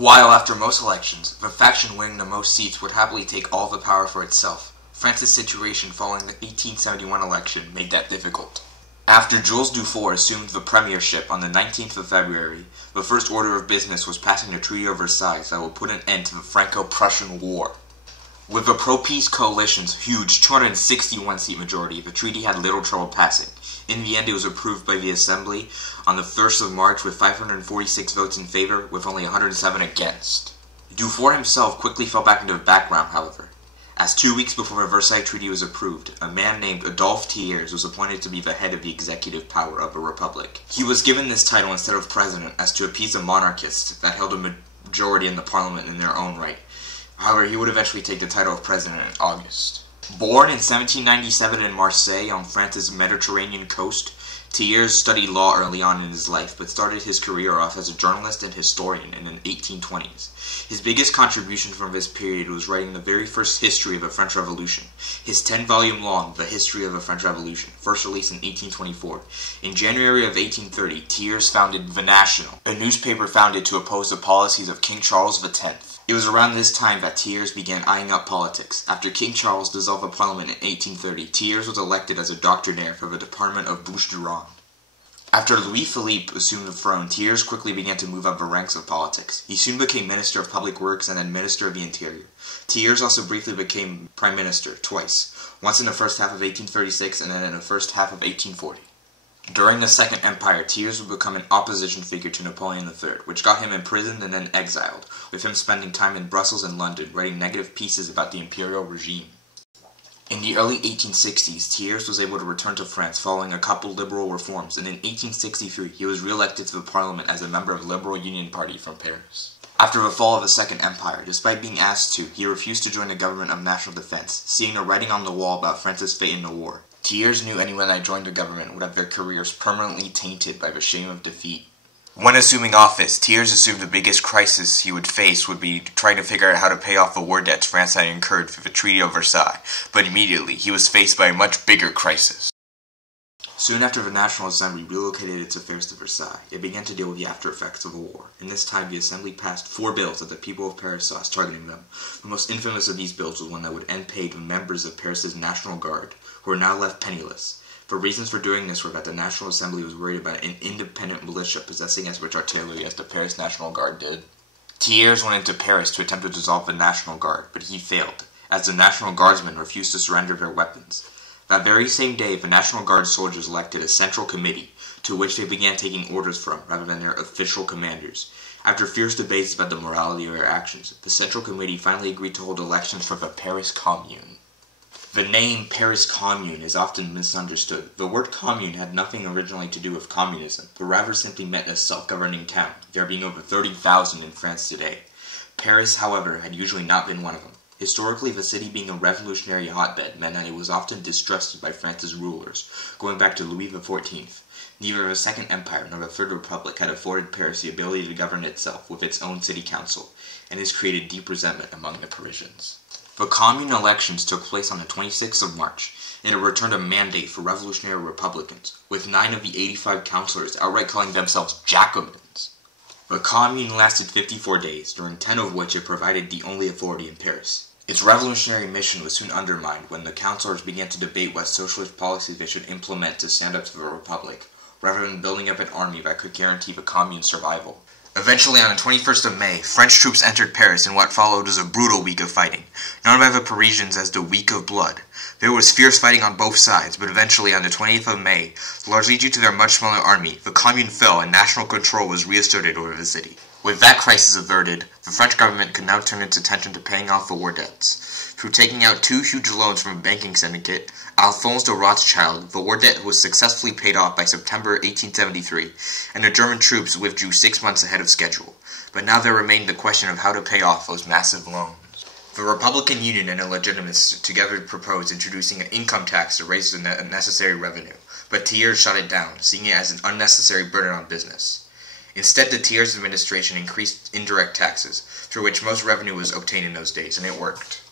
While after most elections, the faction winning the most seats would happily take all the power for itself, France's situation following the 1871 election made that difficult. After Jules Dufaure assumed the premiership on the 19th of February, the first order of business was passing the Treaty of Versailles that would put an end to the Franco-Prussian War. With the pro-peace coalition's huge 261-seat majority, the treaty had little trouble passing. In the end, it was approved by the Assembly on the 1st of March with 546 votes in favor, with only 107 against. Dufaure himself quickly fell back into the background, however, as 2 weeks before the Versailles Treaty was approved, a man named Adolphe Thiers was appointed to be the head of the executive power of the Republic. He was given this title instead of president as to appease the monarchists that held a majority in the parliament in their own right. However, he would eventually take the title of president in August. Born in 1797 in Marseille on France's Mediterranean coast, Thiers studied law early on in his life, but started his career off as a journalist and historian in the 1820s. His biggest contribution from this period was writing the very first history of the French Revolution, his 10-volume long The History of the French Revolution, first released in 1824. In January of 1830, Thiers founded The National, a newspaper founded to oppose the policies of King Charles X. It was around this time that Thiers began eyeing up politics. After King Charles dissolved the parliament in 1830, Thiers was elected as a doctrinaire for the department of Bouches-du-Rhône. After Louis-Philippe assumed the throne, Thiers quickly began to move up the ranks of politics. He soon became Minister of Public Works and then Minister of the Interior. Thiers also briefly became Prime Minister, twice, once in the first half of 1836 and then in the first half of 1840. During the Second Empire, Thiers would become an opposition figure to Napoleon III, which got him imprisoned and then exiled, with him spending time in Brussels and London writing negative pieces about the imperial regime. In the early 1860s, Thiers was able to return to France following a couple liberal reforms, and in 1863 he was re-elected to the parliament as a member of the Liberal Union Party from Paris. After the fall of the Second Empire, despite being asked to, he refused to join the government of national defense, seeing the writing on the wall about France's fate in the war. Thiers knew anyone that joined the government would have their careers permanently tainted by the shame of defeat. When assuming office, Thiers assumed the biggest crisis he would face would be trying to figure out how to pay off the war debts France had incurred through the Treaty of Versailles, but immediately he was faced by a much bigger crisis. Soon after the National Assembly relocated its affairs to Versailles, it began to deal with the after-effects of the war. In this time, the Assembly passed 4 bills that the people of Paris saw as targeting them. The most infamous of these bills was one that would end pay to members of Paris's National Guard, who were now left penniless. The reasons for doing this were that the National Assembly was worried about an independent militia possessing as much artillery as the Paris National Guard did. Thiers went into Paris to attempt to dissolve the National Guard, but he failed, as the National Guardsmen refused to surrender their weapons. That very same day, the National Guard soldiers elected a central committee, to which they began taking orders from, rather than their official commanders. After fierce debates about the morality of their actions, the central committee finally agreed to hold elections for the Paris Commune. The name Paris Commune is often misunderstood. The word commune had nothing originally to do with communism, but rather simply meant a self-governing town, there being over 30,000 in France today. Paris, however, had usually not been one of them. Historically, the city being a revolutionary hotbed meant that it was often distrusted by France's rulers, going back to Louis XIV. Neither the Second Empire nor the Third Republic had afforded Paris the ability to govern itself with its own city council, and this created deep resentment among the Parisians. The Commune elections took place on the 26th of March, and it returned a mandate for revolutionary Republicans, with 9 of the 85 councillors outright calling themselves Jacobins. The Commune lasted 54 days, during 10 of which it provided the only authority in Paris. Its revolutionary mission was soon undermined when the councillors began to debate what socialist policies they should implement to stand up to the Republic, rather than building up an army that could guarantee the Commune's survival. Eventually, on the 21st of May, French troops entered Paris in what followed was a brutal week of fighting, known by the Parisians as the Week of Blood. There was fierce fighting on both sides, but eventually, on the 20th of May, largely due to their much smaller army, the Commune fell and national control was reasserted over the city. With that crisis averted, the French government could now turn its attention to paying off the war debts. Through taking out 2 huge loans from a banking syndicate, Alphonse de Rothschild, the war debt was successfully paid off by September 1873, and the German troops withdrew 6 months ahead of schedule. But now there remained the question of how to pay off those massive loans. The Republican Union and the Legitimists together proposed introducing an income tax to raise the necessary revenue, but Thiers shot it down, seeing it as an unnecessary burden on business. Instead, the Thiers administration increased indirect taxes, through which most revenue was obtained in those days, and it worked.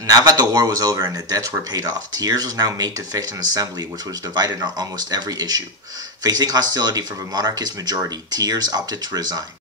Now that the war was over and the debts were paid off, Thiers was now made to face an assembly which was divided on almost every issue. Facing hostility from a monarchist majority, Thiers opted to resign.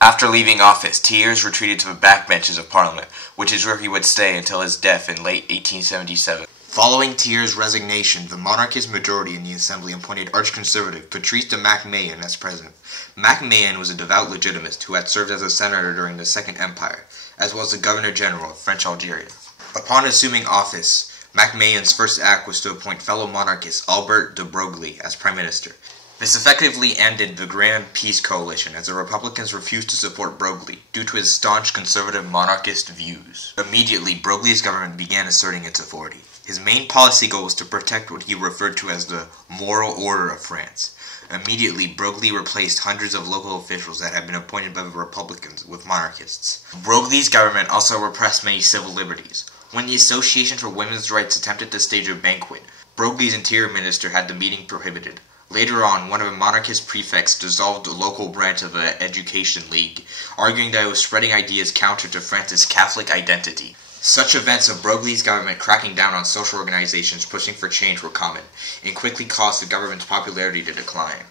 After leaving office, Thiers retreated to the backbenches of Parliament, which is where he would stay until his death in late 1877. Following Thiers' resignation, the monarchist majority in the Assembly appointed arch-conservative Patrice de Macmahon as president. Macmahon was a devout legitimist who had served as a senator during the Second Empire, as well as the Governor-General of French Algeria. Upon assuming office, Macmahon's first act was to appoint fellow monarchist Albert de Broglie as prime minister. This effectively ended the Grand Peace Coalition, as the Republicans refused to support Broglie due to his staunch conservative monarchist views. Immediately, Broglie's government began asserting its authority. His main policy goal was to protect what he referred to as the moral order of France. Immediately, Broglie replaced hundreds of local officials that had been appointed by the Republicans with monarchists. Broglie's government also repressed many civil liberties. When the Association for Women's Rights attempted to stage a banquet, Broglie's interior minister had the meeting prohibited. Later on, one of the monarchist prefects dissolved the local branch of the Education League, arguing that it was spreading ideas counter to France's Catholic identity. Such events of Broglie's government cracking down on social organizations pushing for change were common, and quickly caused the government's popularity to decline.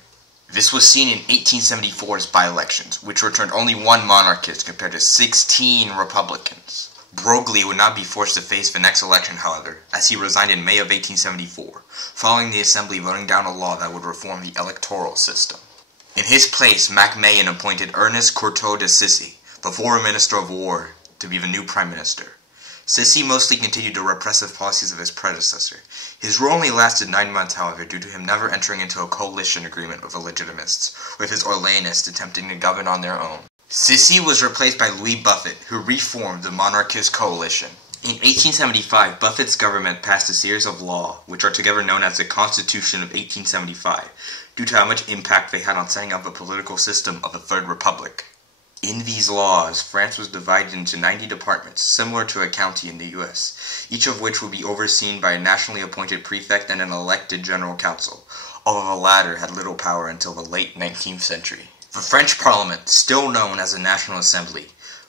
This was seen in 1874's by-elections, which returned only one monarchist compared to 16 Republicans. Broglie would not be forced to face the next election, however, as he resigned in May of 1874, following the Assembly voting down a law that would reform the electoral system. In his place, Macmahon appointed Ernest Courteau de Sissy, the former Minister of War, to be the new Prime Minister. Sissy mostly continued the repressive policies of his predecessor. His rule only lasted 9 months, however, due to him never entering into a coalition agreement with the Legitimists, with his Orleanists attempting to govern on their own. Sissy was replaced by Louis Buffet, who reformed the monarchist coalition. In 1875, Buffett's government passed a series of laws, which are together known as the Constitution of 1875, due to how much impact they had on setting up the political system of the Third Republic. In these laws, France was divided into 90 departments, similar to a county in the U.S., each of which would be overseen by a nationally appointed prefect and an elected general council, although the latter had little power until the late 19th century. The French Parliament, still known as the National Assembly,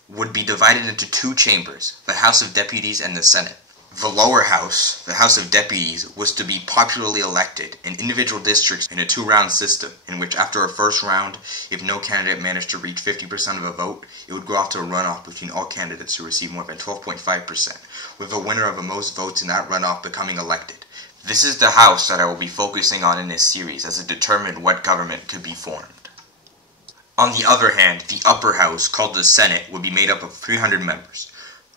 would be divided into two chambers, the House of Deputies and the Senate. The lower house, the House of Deputies, was to be popularly elected in individual districts in a two-round system, in which after a first round, if no candidate managed to reach 50% of a vote, it would go off to a runoff between all candidates who received more than 12.5%, with the winner of the most votes in that runoff becoming elected. This is the House that I will be focusing on in this series, as it determined what government could be formed. On the other hand, the upper house, called the Senate, would be made up of 300 members,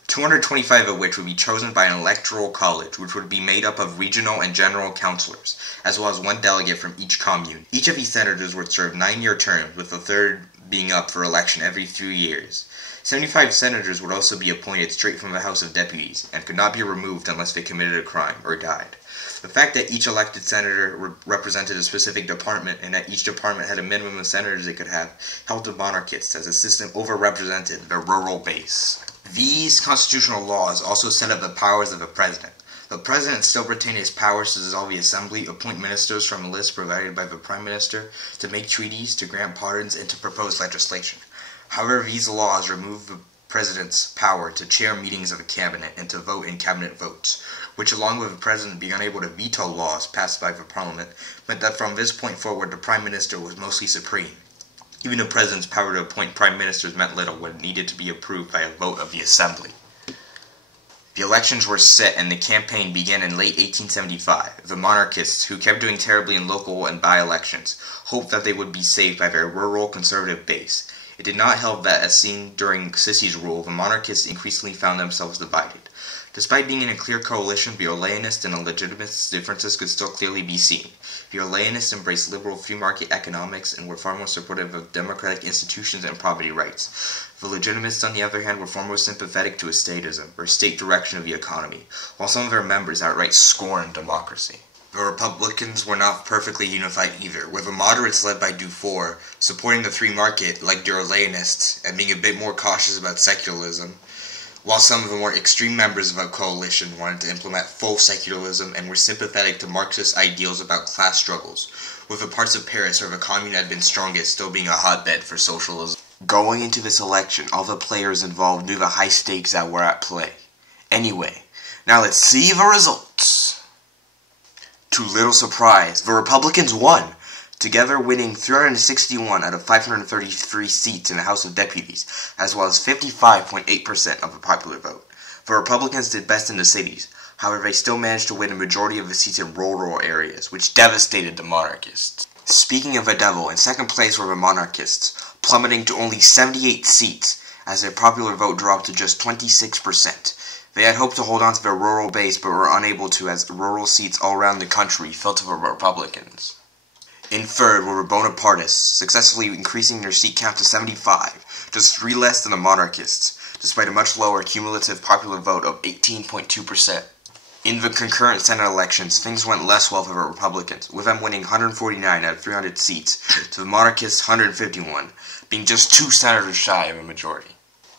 225 of which would be chosen by an electoral college, which would be made up of regional and general councillors, as well as one delegate from each commune. Each of these senators would serve 9-year terms, with the third being up for election every 3 years. 75 senators would also be appointed straight from the House of Deputies, and could not be removed unless they committed a crime or died. The fact that each elected senator represented a specific department, and that each department had a minimum of senators it could have, helped the monarchists, as the system overrepresented their rural base. These constitutional laws also set up the powers of the president. The president still retained his powers to dissolve the assembly, appoint ministers from a list provided by the prime minister, to make treaties, to grant pardons, and to propose legislation. However, these laws removed the president's power to chair meetings of the cabinet and to vote in cabinet votes, which, along with the president being unable to veto laws passed by the parliament, meant that from this point forward the prime minister was mostly supreme. Even the president's power to appoint prime ministers meant little when it needed to be approved by a vote of the assembly. The elections were set and the campaign began in late 1875. The monarchists, who kept doing terribly in local and by-elections, hoped that they would be saved by their rural conservative base. It did not help that, as seen during Sissy's rule, the monarchists increasingly found themselves divided. Despite being in a clear coalition, the Orleanists and the Legitimists' differences could still clearly be seen. The Orleanists embraced liberal free-market economics and were far more supportive of democratic institutions and property rights. The Legitimists, on the other hand, were far more sympathetic to estatism, or state direction of the economy, while some of their members outright scorned democracy. The Republicans were not perfectly unified either, with the moderates led by Dufaure supporting the free market like the Orleanists and being a bit more cautious about secularism, while some of the more extreme members of the coalition wanted to implement full secularism and were sympathetic to Marxist ideals about class struggles, with the parts of Paris where the commune had been strongest still being a hotbed for socialism. Going into this election, all the players involved knew the high stakes that were at play. Anyway, now let's see the results. To little surprise, the Republicans won. together winning 361 out of 533 seats in the House of Deputies, as well as 55.8% of the popular vote. The Republicans did best in the cities. However, they still managed to win a majority of the seats in rural areas, which devastated the monarchists. Speaking of the devil, in second place were the monarchists, plummeting to only 78 seats, as their popular vote dropped to just 26%. They had hoped to hold on to their rural base, but were unable to, as rural seats all around the country fell to the Republicans. In third were the Bonapartists, successfully increasing their seat count to 75, just 3 less than the monarchists, despite a much lower cumulative popular vote of 18.2%. In the concurrent Senate elections, things went less well for the Republicans, with them winning 149 out of 300 seats to the monarchists' 151, being just 2 senators shy of a majority.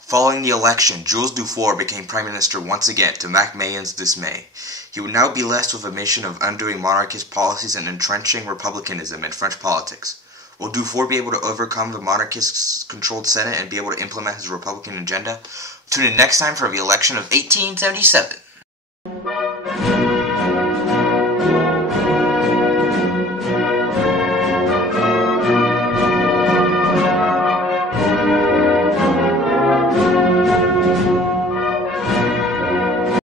Following the election, Jules Dufaure became Prime Minister once again, to Macmillan's dismay. He would now be left with a mission of undoing monarchist policies and entrenching republicanism in French politics. Will Dufaure be able to overcome the monarchist-controlled Senate and be able to implement his Republican agenda? Tune in next time for the election of 1877.